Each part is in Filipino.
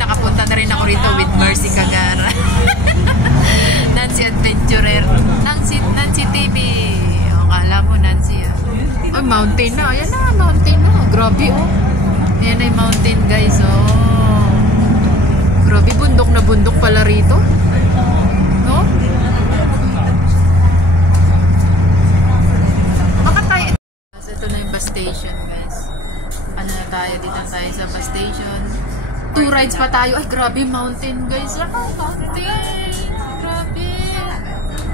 nakapunta na rin ako rito with Mercy Cagara. Nancy Adventurer. Nancy TV. O, kala mo Nancy ah. Ay, mountain na. Ayan na, mountain na. Grabe oh. Ayan ay mountain guys oh. Grabe, bundok na bundok pala rito. No? Baka tayo. Ito na yung bus station guys. Ano na tayo? Dito tayo sa bus station. 2 rides pa tayo. Ay, grabe, mountain guys. Mountain. Grabe.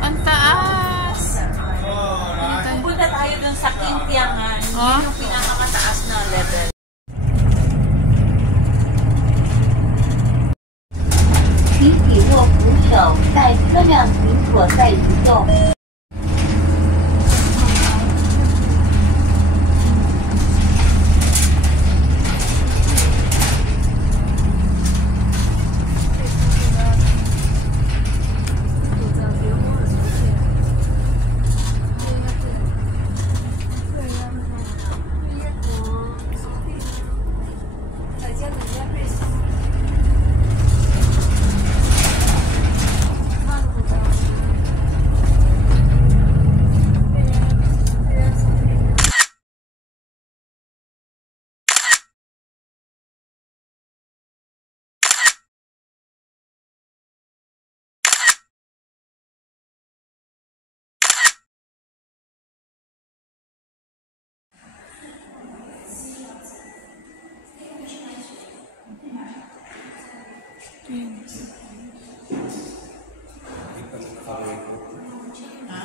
Ang taas. Punta tayo dun sa Kintiangan. Yun yung pinakamataas na level. 请紧握扶手，在车辆行驶在移动。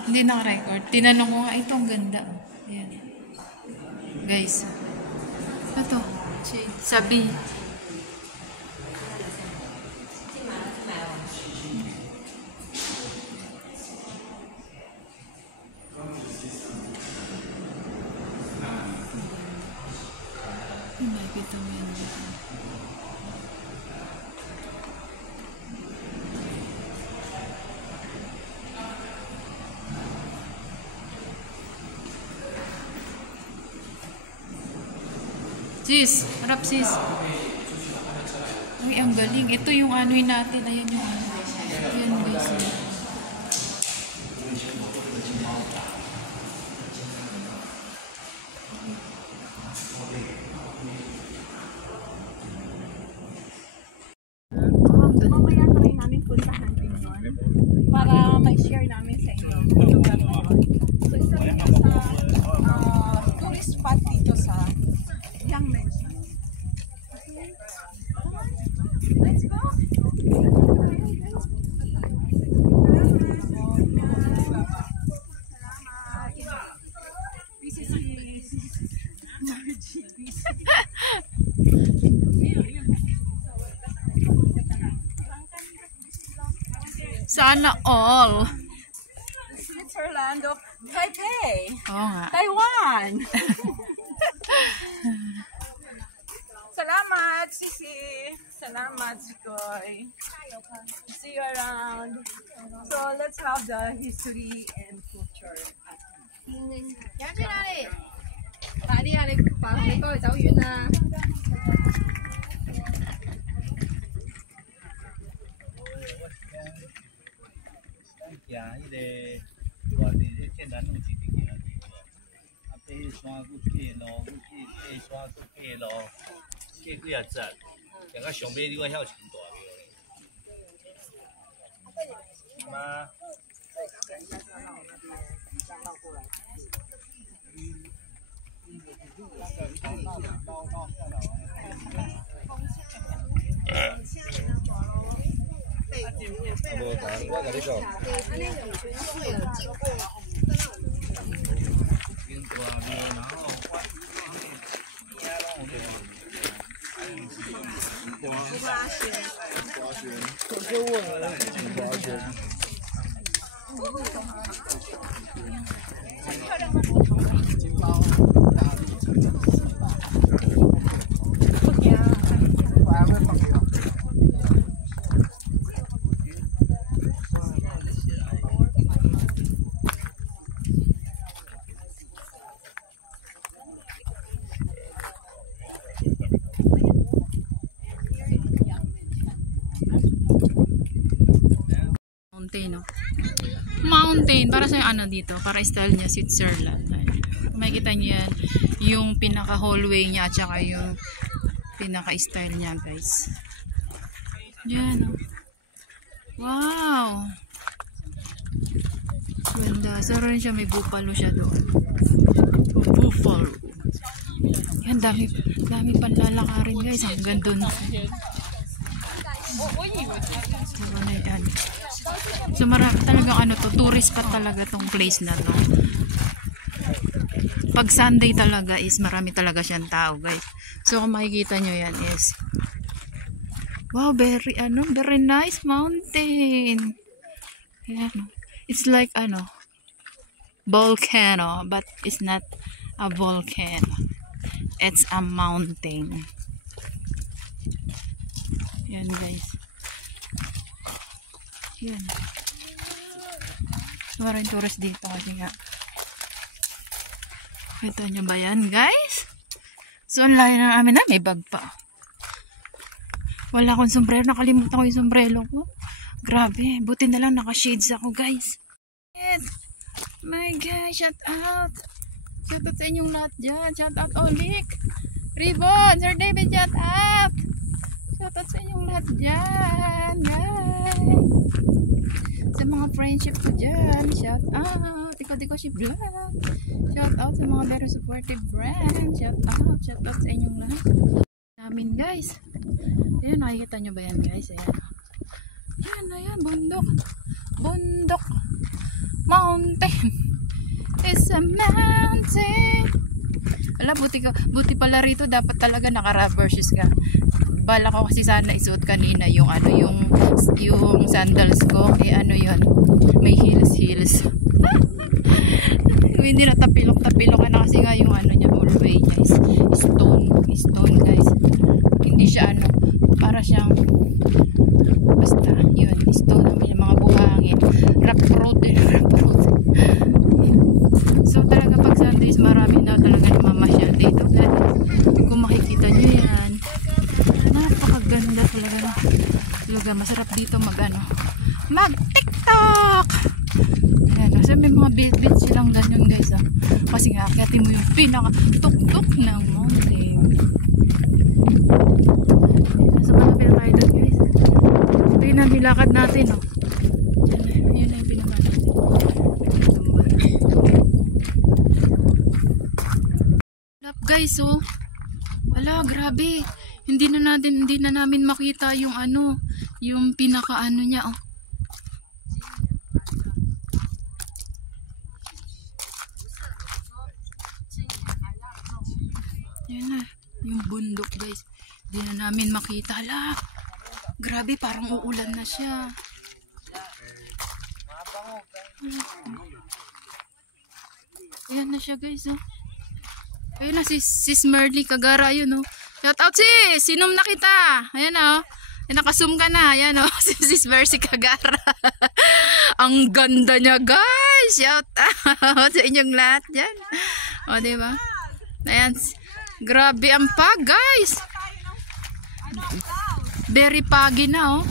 Hindi naka-record. Tinanong ko nga, ito ang ganda. Ayan. Guys. Ito. Sabi. Nakikita mo yan. Sis, harap sis. Ay, ang galing. Ito yung anoy natin. Ayan yung ano. Ayan guys. Mamaya try namin puntahan din yun para ma-share namin sa inyo. So, isa rin sa tourist spot dito sa Yang Mansion. Okay. Let's go! This is Margie. Sana all. Switzerland of Taipei. Oo nga. Taiwan. Salamat, Sisi. Salamat, Sikoy. See you around. So let's have the history and culture. 杨去哪里？哪里啊？你把你過嚟走遠啦！行迄個外面迄建南路是伫行去，啊，爬山去爬路，去爬山去爬路，爬幾啊節，行到上尾你我曉穿大廟咧。媽。我跟你講，經大廟，然後 mountain, oh. Mountain, para sa ano dito, para style niya Switzerland. Makikita niyo yan, yung pinaka hallway niya at saka yung pinaka style niya, guys. Yan, oh. Wow. Ganda. So rin siya, may buffalo siya doon. Buffalo. Yan, dami panlalakarin, guys, hanggang doon. So marami talagang ano to, tourist pa talaga tong place na to. Pag Sunday talaga is marami talaga siyang tao, guys. So kung makikita nyo yan is wow, very nice mountain. Ayan. It's like volcano, but it's not a volcano. It's a mountain. Yan, guys. Yan. Maraming tourist dito kasi nga. Kita nyo ba yan, guys? So, ang layo ng amin na. May bag pa. Wala akong sombrero. Nakalimutan ko yung sombrero ko. Grabe. Buti na lang naka-shades ako, guys. My God, shout out. Shout out sa inyong lahat dyan. Shout out, Olik. Ribbon, Sir David, shout out. Shout out sa inyong lahat dyan, guys. Sa mga friendship ko dyan, shout out. Ikaw si Vlog. Shout out sa mga very supportive friends. Shout out sa inyong lahat. Namin, guys. Ayan, nakikita nyo ba yan, guys? Ayan, bundok. Bundok. Mountain. It's a mountain. Wala, buti pala rito. Dapat talaga naka-rubber shoes ka. Bala ko kasi sana isuot kanina yung yung sandals ko. Yun. May heels. Hindi na tapilok na kasi nga yung niya, hallway niya is stone, guys. Hindi siya para siyang basta yun, stone, may mga buhangin, rock road. So talaga pag Sundays marami na talaga namamasyal dito, guys. Kung makikita nyo yan, napakaganda talaga ng lugar. Masarap dito mag TikTok. Ayan, kasi may mga bit silang ganyan, guys, kasi nga akyatin mo yung pinaka tuk-tuk ng mountain. So malapit tayo doon, guys. Ito yung nilakad natin, yun na yung pinaka natin. Lap, guys, wala, grabe. Hindi na namin makita yung yung pinaka niya, Yan na, yung bundok, guys. Hindi na namin makita. Hala, grabe, parang uulan na siya. Ayan na siya, guys, Ayun na, si Merly Kagara, yun, Shout out, sis! Sinom na kita! Ayan, nakasum ka na. Ayan, si Mercy Kagara. Ang ganda niya, guys! Shout out sa inyong lahat dyan. Diba? Ayan, grabe ang pag, guys. Very pagi na,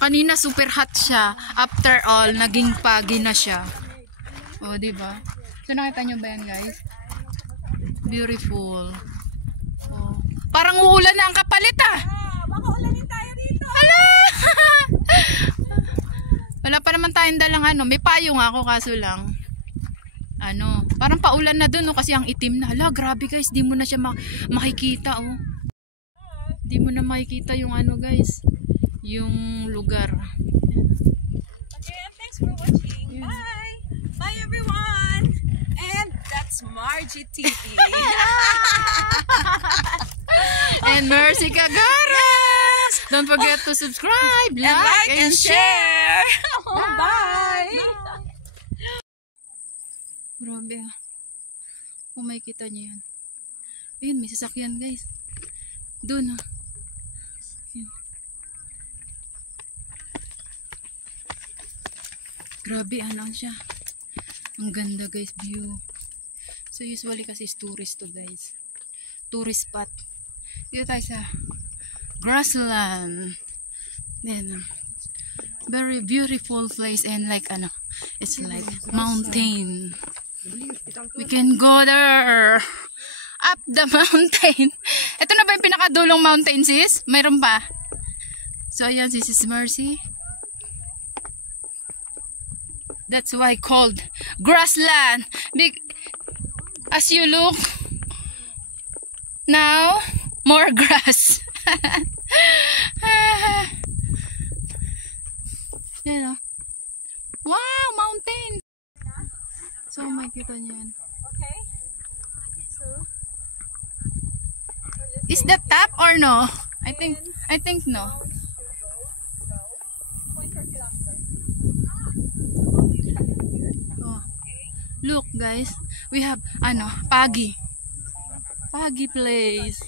Kanina super hot siya. After all, naging pagi na siya. Diba? So nakita nyo ba yan, guys? Beautiful. Parang uulan na ang kapalit, Baka ulanin tayo dito. Hala! Wala pa naman tayong dalang may payong ako kaso lang. Parang paulan na dun, kasi ang itim na. Hala, grabe, guys, di mo na siya makikita, Di mo na makikita yung guys, yung lugar. Okay, thanks for watching. Bye! Bye, everyone! And that's Margie TV. And Mercy Kagara! Don't forget to subscribe, like and share! Bye! Grabe, kung makikita nyo yan. Ayun, may sasakyan, guys. Doon, Grabe, siya. Ang ganda, guys, view. So usually kasi is tourist to, guys. Tourist spot. Dito tayo sa grassland. Then, Very beautiful place and like ano, it's like mountain. We can go there. Up the mountain. Ito na ba yung pinakadulong mountain, sis? Mayroon pa. So ayan, this is Mercy. That's why called grassland. Big, as you look now, more grass. Yan o. Wow, mountain. So makikita niyo yan. Okay. Is that tap or no? I think no. Oh. Look guys, we have ano, Pagi place.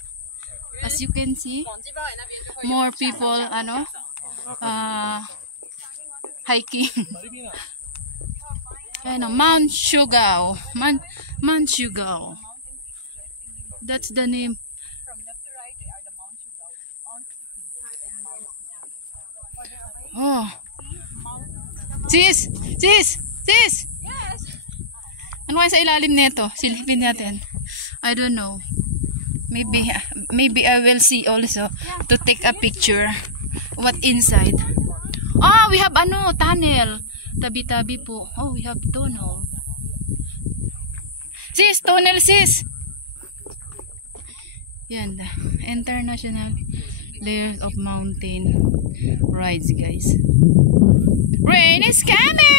As you can see, more people ano, hiking. Ano, Mount Shugao. Mount Shugao. That's the name. Oh. Sis! Yes. Ano kaya sa ilalim nito? Silipin natin. I don't know. Maybe I will see also to take a picture. What inside? Oh, we have ano, tunnel. Tabi-tabi po. Oh, we have tunnel. Sis, tunnel sis. Yan. International layers of mountain rides, guys. Rain is coming.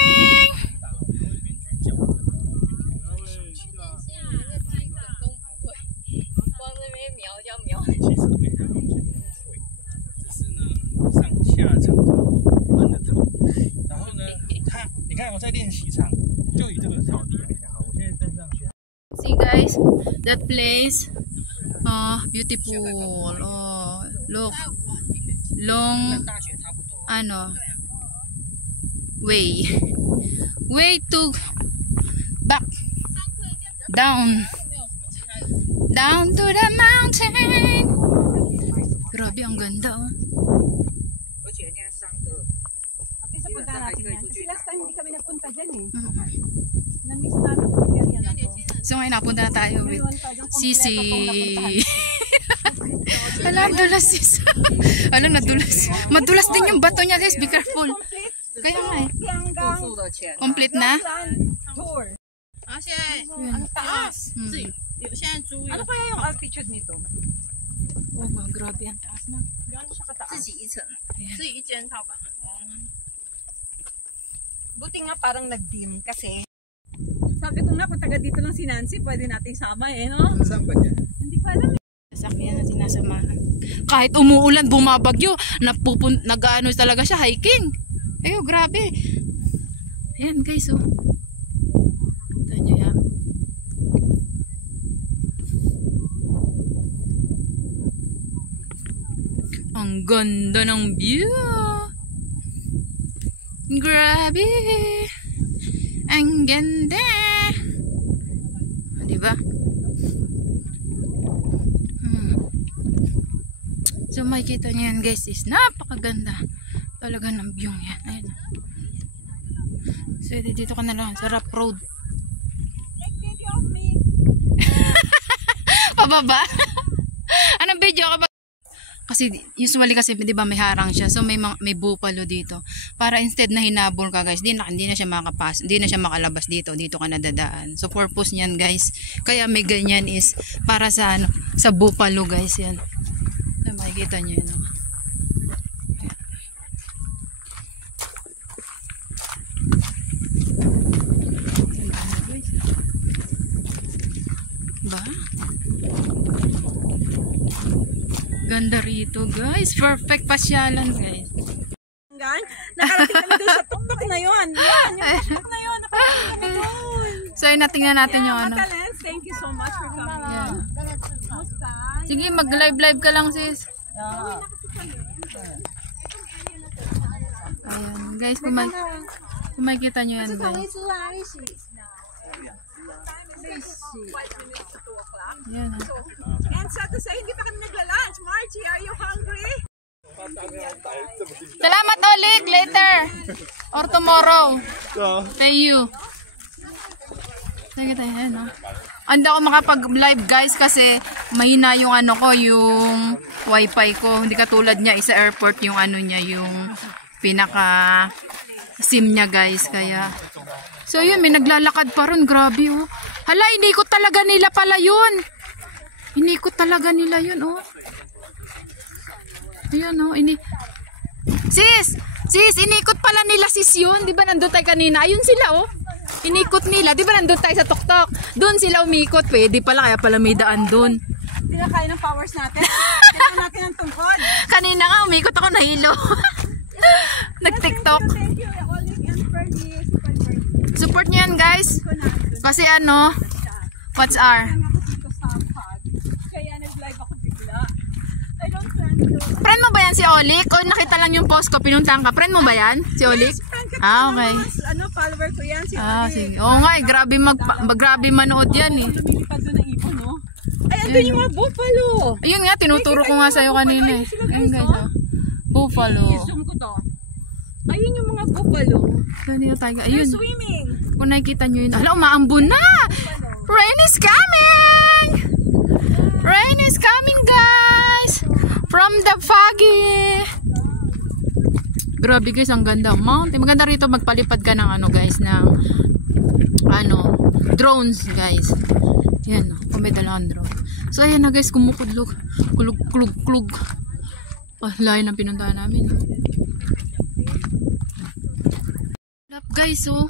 See guys, that place, beautiful. Oh, look, long, ano, way to back, down to the mountain. Grabe, ang ganda. At isa punta natin yan. Kasi last time hindi kami nagpunta dyan eh. Na-miss namin yung area na to. So ngayon napunta na tayo with Sisi. Alam, dulas sis. Alam, nadulas. Madulas din yung bato niya guys. Be careful. Kaya nga eh. Complete na? Tour. Ang taas. Ano kaya yung altitude nito? Oh, grabe ang taas na. Gano'n siya kataas? Buti nga parang nag-dim kasi sabi ko nga kung taga dito lang si Nancy, pwede natin sama eh, no? Saan ba niya? Hindi ko alam eh. Sasakyan na sinasamahan. Kahit umuulan, bumabagyo, nag-ano talaga siya, hiking. Ayo, grabe. Ayan guys, oh. Kita nyo yan. Ang ganda ng view. Grabe. Ang ganda. Diba? So makikita nyo yan guys, is napakaganda talaga ng view yan. Ayun. So dito ka na lang sa rough road. Take video of me. Pababa? Anong video ka ba? Kasi usually kasi 'di ba may harang siya. So may bupalo dito. Para instead na hinabol ka guys, hindi na siya makapas, hindi na siya makalabas dito. Dito ka na dadaan. So purpose niyan guys. Kaya may ganyan is para sa ano, sa bupalo guys 'yan. So, makikita niyo 'yan. Ba? Ganda rito guys. Perfect pasyalan guys. Nakarating kami doon sa tuktok na yun. Yan, yung tuktok na yun. Nakarating kami doon. So natingnan natin yung ano. Matalens, thank you so much for coming. Yeah. Musta? Sige, mag-live ka lang sis. Ayan guys, kung makikita nyo yan guys. Yan. And sad to say, hindi pa kami nagla-lunch. Margie, are you hungry? Salamat ulit later. Or tomorrow. Thank you. Sige tayo, no? Hindi ako makapag-live guys kasi mahina yung ano ko, yung wifi ko. Hindi katulad niya, sa airport yung ano niya, yung pinaka SIM niya guys. Kaya, so yun, may naglalakad pa ron. Grabe oh. Hala, inikot talaga nila pala yun. Inikot talaga nila yun oh. Ayan oh, Sis, inikot pala nila sis yun. Di ba nandun tayo kanina? Ayun sila oh. Inikot nila. Di ba nandun tayo sa tuktok? Doon sila umikot. Pwede pala, kaya pala may daan doon. Hindi na kaya ng powers natin. Kailangan natin ang tungkod. Kanina nga, umikot ako na hilo. Nag-tiktok. Thank you, Olive and Fergie. Support nyo yan guys. Kasi ano, what's our? Kaya nag-live ako bigla. I don't plan to. Friend mo ba yan si Olik? O nakita lang yung post ko, pinuntahan ka. Friend mo ba yan? Si Olik? Ah, okay. Ano, follower ko yan. Si Ah, Olive. sige. Oo nga, grabe manood yan eh. Lumilipad doon ng ibon, no? Ay, andun yung mga buffalo. Ayun nga, tinuturo ko nga sa'yo kanina eh. Ayun guys, oh. Buffalo. I-zoom ko to. Ayun yung mga buffalo. Saan yung tiger? Ayun. Swimming. Kung nakikita nyo yun. Hala, umaambon na! Rain is coming! Rain is coming guys! From the foggy! Grabe guys, ang ganda. Mountain. Maganda rito magpalipad ka ng ano guys, ng ano, drones guys. Yan, kung may dalang drone. So ayan na guys, kumukudlog. Kulug. Oh, layo ng pinuntahan namin. Guys, oh.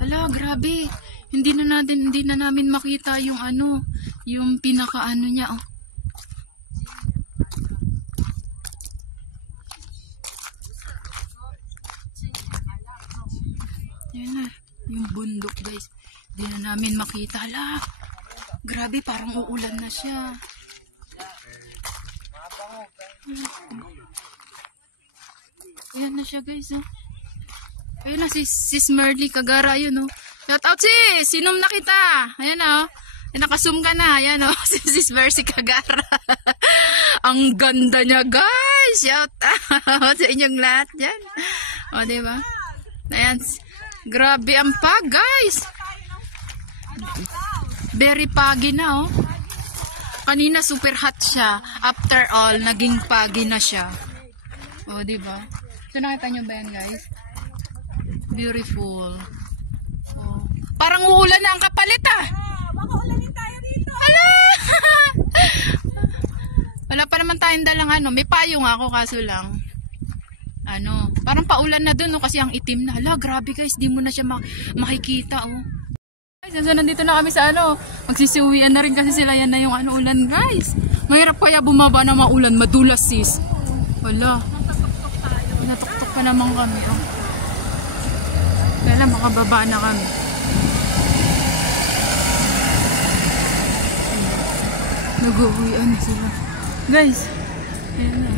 Ala, grabe. Hindi na namin makita yung ano, yung pinaka ano niya, oh. Yan na, yung bundok, guys. Hindi na namin makita. Ala, grabe, parang uulan na siya. Ayan na siya, guys, oh. Ayun na, sis Merly Kagara, yun, oh. Shout out sis! Sinom na kita! Ayan na, oh. Nakasum ka na. Ayan, oh. Sis Mercy Kagara. Ang ganda niya, guys! Shout out sa inyong lahat dyan. O, diba? Ayan. Grabe ang pag, guys! Very pagi na, oh. Kanina super hot siya. After all, naging pagi na siya. O, diba? So, nakita nyo ba yan, guys? Beautiful. Oh. Parang uulan na ang kapalit ah. Baka ulanin tayo dito. Ala! Wala pa naman tayong dalang ano. May payong ako kaso lang. Ano, parang paulan na dun no, kasi ang itim na. Hala, grabe guys. Di mo na siya makikita oh. Guys, so nandito na kami sa ano. Magsisiuwian na rin kasi sila. Yan na yung ano ulan guys. Mahirap kaya bumaba na maulan. Madulas sis. Wala. Natuktok pa naman kami oh. Kaya lang, makababa na kami. Nag-uwian na sila. Guys, ayan na.